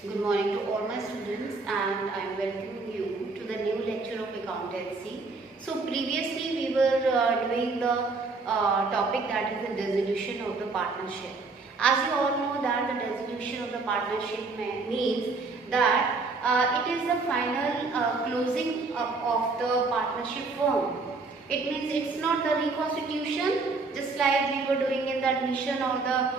Good morning to all my students, and I am welcoming you to the new lecture of accountancy. So previously we were doing the topic that is the dissolution of the partnership. As you all know that the dissolution of the partnership means that it is the final closing up of the partnership firm. It means it's not the reconstitution, just like we were doing in the admission or the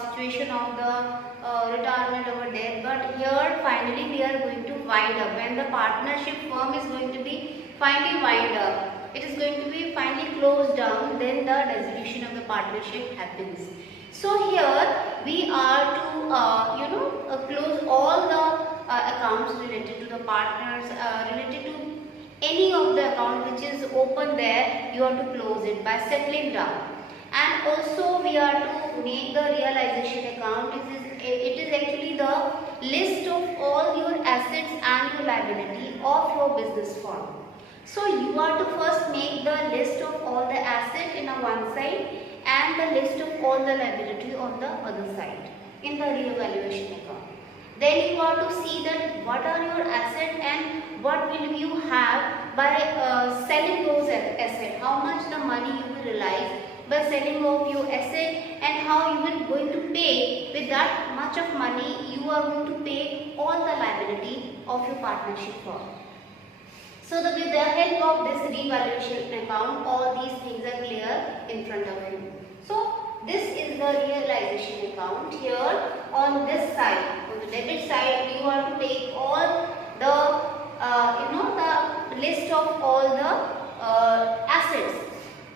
situation of the retirement over there, but here finally we are going to wind up. When the partnership firm is going to be finally wind up, it is going to be finally closed down, then the dissolution of the partnership happens. So here we are to close all the accounts related to the partners, related to any of the account which is open there. You have to close it by settling down. And also we are to make the realization account. It is actually the list of all your assets and your liability of your business firm. So you are to first make the list of all the asset in a one side and the list of all the liability on the other side in the reevaluation account. Then you are to see that what are your assets and what will you have by selling those assets. How much the money you will realize by selling off your asset, and how you will going to pay with that much of money. You are going to pay all the liability of your partnership firm. So with the help of this revaluation account, all these things are clear in front of you. So this is the realization account. Here on this side, on the debit side, you are to take all the the list of all the assets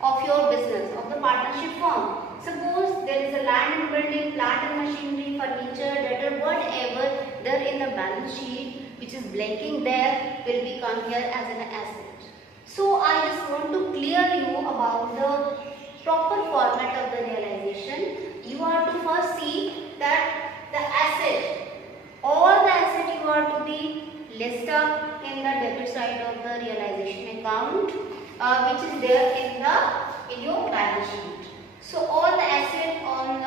of your business, of the partnership firm. Suppose there is a land and building, plant and machinery, furniture, debtor, whatever there in the balance sheet which is blanking there will become here as an asset. So I just want to clear you about the proper format of the realization. You are to first see that the asset, all the asset you are to be list up in the debit side of the realization account, which is there in your balance sheet. So all the asset on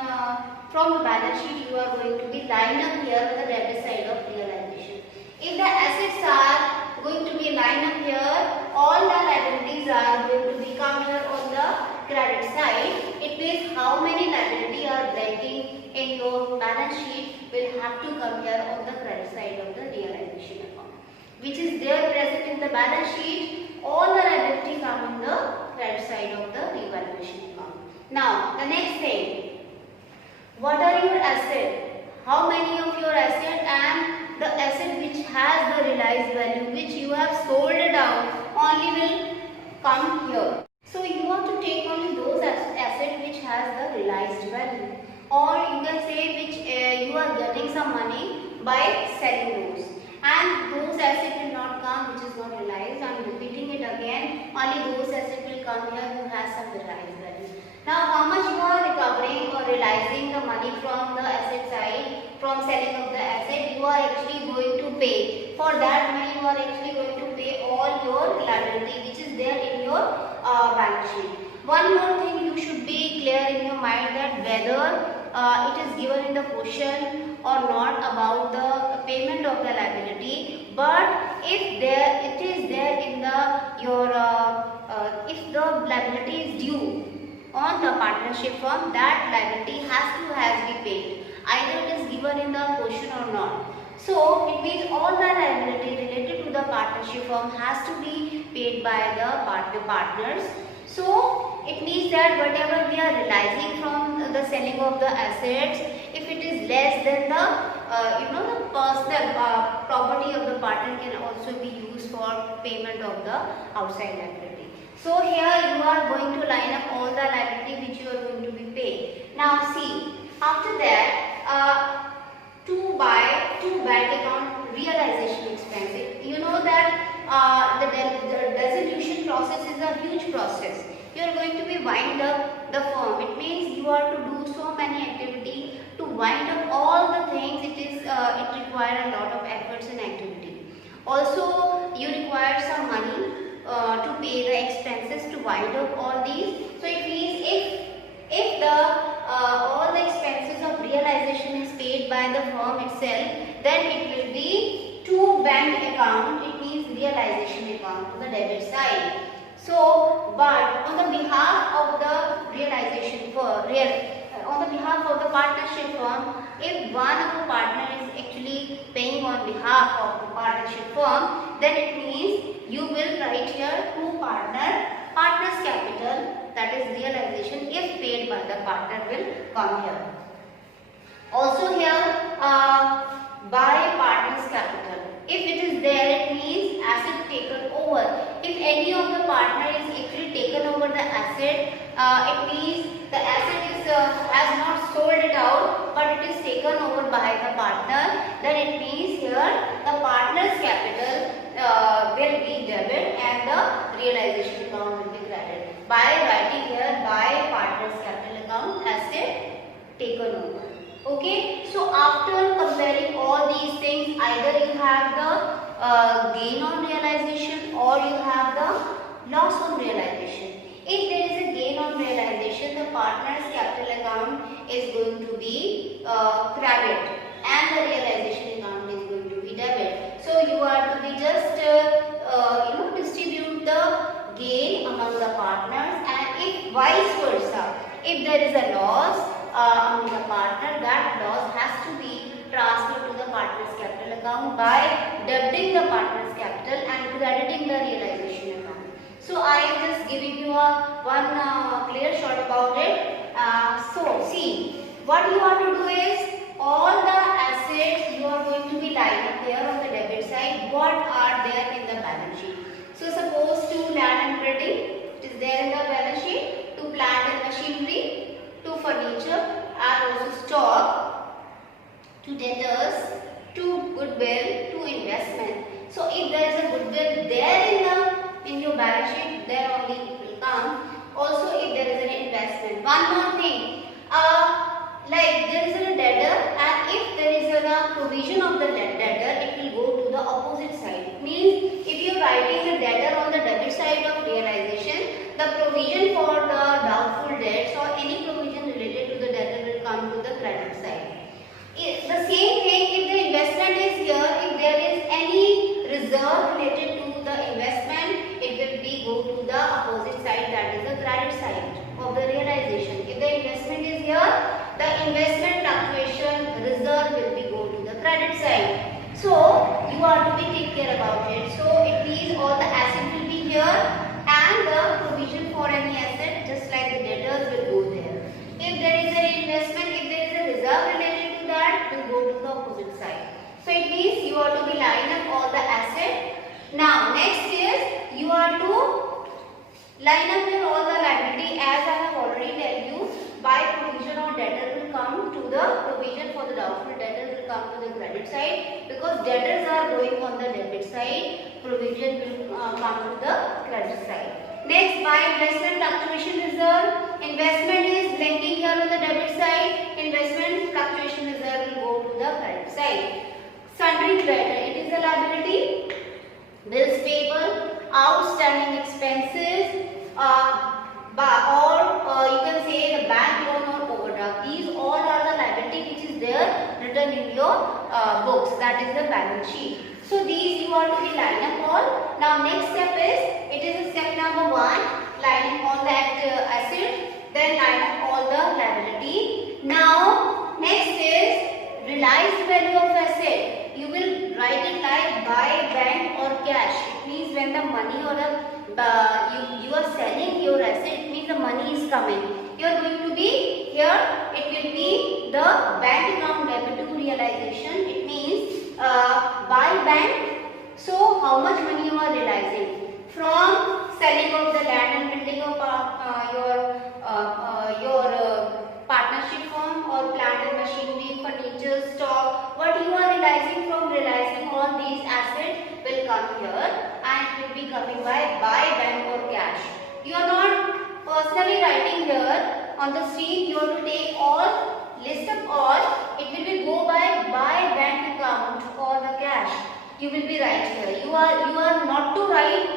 from the balance sheet you are going to be lined up here on the debit side of realization. If the assets are going to be lined up here, all the liabilities are going to become here on the credit side. It means how many liabilities are blanking in your balance sheet will have to come here on the credit side of the realization account, which is there present in the balance sheet. All the liability come on the credit side of the revaluation account. Now the next thing, what are your assets? How many of your assets and the asset which has the realized value, which you have sold it out, only will come here. So you have to take only those assets which has the realized value, or you can say which you are getting some money by selling those. And those assets will not come which is not realized. I am repeating it again. Only those assets will come here who has some realized value. Now how much you are recovering or realizing the money from the asset side, from selling of the asset, you are actually going to pay. For that money you are actually going to pay all your liability which is there in your balance sheet. One more thing you should be clear in your mind, that whether it is given in the question or not about the payment of the liability, but if it is there in if the liability is due on the partnership firm, that liability has to be paid, either it is given in the question or not. So it means all the liability related to the partnership firm has to be paid by the partners. So it means that whatever we are realizing from the selling of the assets, if it is less than the the personal property of the partner, can also be used for payment of the outside liability. So here you are going to line up all the liability which you are going to be paid. Now see, after that to bank account realization expense. You know that the dissolution process is a huge process. You are going to be wind up the firm. It means you are to do so many activity to wind up all the things. It requires a lot of efforts and activity. Also you require some money to pay the expenses to wind up all these. So it means if the all the expenses of realization is paid paid by the firm itself, then it will be to bank account. It means realization account to the debit side. So, but on the behalf of the realization firm, on the behalf of the partnership firm, if one of the partner is actually paying on behalf of the partnership firm, then it means you will write here to partner's capital, that is realization, if paid by the partner will come here. Also here by partner's capital. If it is there, it means asset taken over. If any of the partner is actually taken over the asset, it means the asset is has not sold it out, but it is taken over by the partner. Then it means here the partner's capital will be debit and the realization account will be credited. By writing here by partner's capital account, asset taken over. Okay, so after comparing all these things, either you have the gain on realization or you have the loss on realization. If there is a gain on realization, the partner's capital account is going to be credit and the realization account is going to be debit. So you are to be just distribute the gain among the partners, and if vice versa, if there is a loss among the partner, that loss has to be transferred to the partner's capital account by debiting the partner's capital and crediting the realization account. So I am just giving you one clear shot about it. So see, what you have to do is all the assets you are going to be lined up here on the debit side. What are there in the balance sheet? So suppose to land and building, it is there in the balance sheet. To plant and machinery, to furniture and also stock, to debtors, to goodwill, to investment. So if there is a goodwill there in your balance sheet, then only it will come. Also if there is an investment. One more thing, like there is a debtor, and if there is a provision of the debtor, it will go to the opposite side. It means if you are writing the debtor on the debit side of realization, the provision for the doubtful debts or any provision related to the debtor will come to the credit side. The same thing, if the investment is here, if there is any reserve related to the investment, it will be go to the opposite side, that is the credit side of the realization. If the investment is here, the investment fluctuation reserve will be go to the credit side. So you are to be take care about it. So it means all the assets will be here and the provision for any asset, just like the debtors, will go there. If there is an investment, if there is a reserve related to that, will go to the opposite side. So it means you are to be line up all the assets. Now next is you are to line up your all the liability, as I have already tell you. By provision or debtor will come to the provision for the doubtful debtor will come to the credit side, because debtors are going on the debit side, provision will come to the credit side. Next, by investment fluctuation reserve, investment is linking here on the debit side, investment fluctuation reserve will go to the credit side. Sundry creditor, it is a liability, bills payable, outstanding expenses, or you can say the bank loan or overdraft. These all are the liability which is there written in your books, that is the balance sheet. So these you are to be line up all. Now next step is, it is step number 1, lining all the asset, then line up all the liability. Now next is realized value of asset. You will write it like by bank or cash. It means when the money or you are selling your asset, it means the money is coming. You are going to be here, it will be the bank account debit to realization. It means by bank. So how much money you are realizing from selling of the land and building of your partnership firm or plant and machinery, furniture, stock. What you are realizing from realizing all these assets will come here, and it will be coming by bank or cash. You are not personally writing here on the sheet. You have to take all, list up all. It will be go by bank account or the cash. You will be right here. You are not to write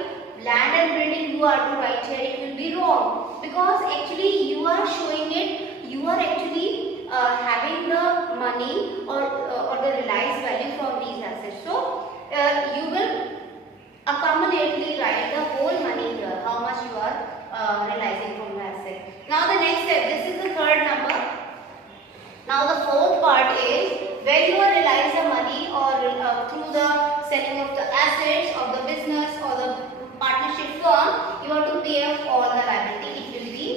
land and building. You are to write here. It will be wrong, because actually you are showing it. You are actually having the money or the realized value from these assets. So you will accumulatively write the whole money here, how much you are realizing from the asset. Now the next step, this is the third number. Now the fourth part is when you are realize the money or through the selling of the assets of the business or the partnership firm, you have to pay off all the liability. It will be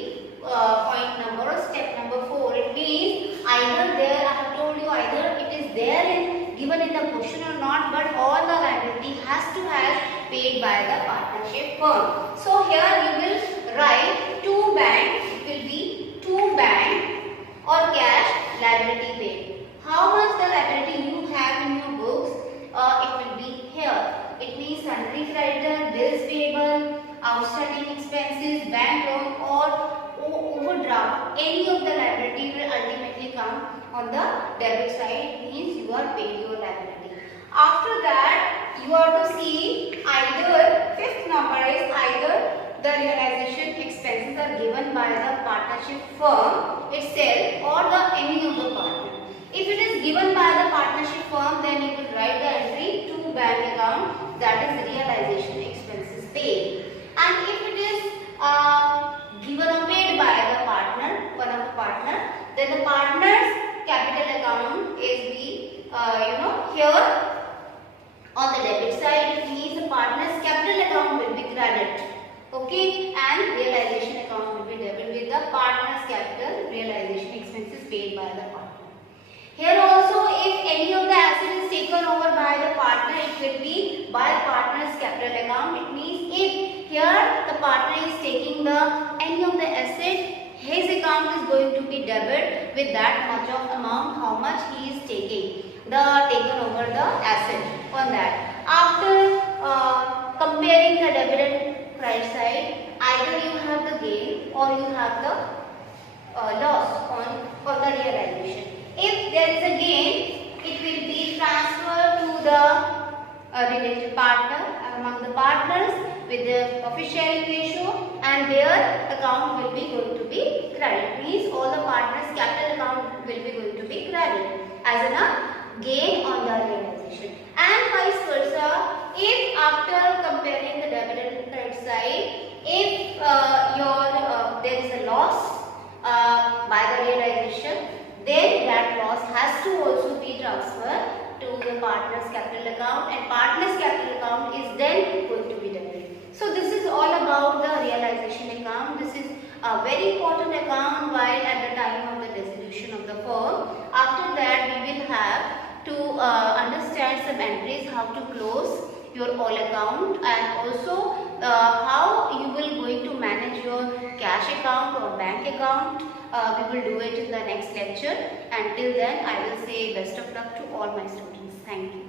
point number or step number 4. It means either there, I have told you, either it is there in given in the question or not, but all the liability has to have paid by the partnership firm. So here you will write to bank. It will be to bank or cash liability paid. How much the liability you have in your books, it will be here. It means sundry creditor, bills payable, outstanding expenses, bank loan or overdraft. Any of the liability will ultimately come on the debit side, means you are paying your liability. After that, you have to see either, fifth number is either the realization expenses are given by the partnership firm itself or any of the partner. If it is given by the partnership firm, then you will write the entry to bank account, that is realization expenses paid. And if it is given or paid by the partner, one of the partner, then the partner's capital account is the here on the debit side. It means the partner's capital account will be credit. Okay, and realization account will be debit with the partner's capital realization expenses paid by the partner. Here also, if any of the asset is taken over by the partner, it will be by partner's capital account. It means if here the partner is taking any of the asset, his account is going to be debit with that much of amount, how much he is taken over the asset on that. After comparing the debit and credit side, either you have the gain or you have the loss on the realization. If there is a gain, it will be transferred to the related partner among the partners with the profit sharing ratio, and their account will be going to be credit. Means all the partners' capital account will be going to be credit as a gain on the realization. And vice versa, if after comparing the debit and credit side, if there is a loss by the realization, then that loss has to also be transferred to the partner's capital account, and partner's capital account is then going to be debited. So this is all about the realization account. This is a very important account while at the time of the dissolution of the firm. After that, we will have to understand some entries, how to close your all account, and also how you will going to manage your cash account or bank account. We will do it in the next lecture. Until then, I will say best of luck to all my students. Thank you.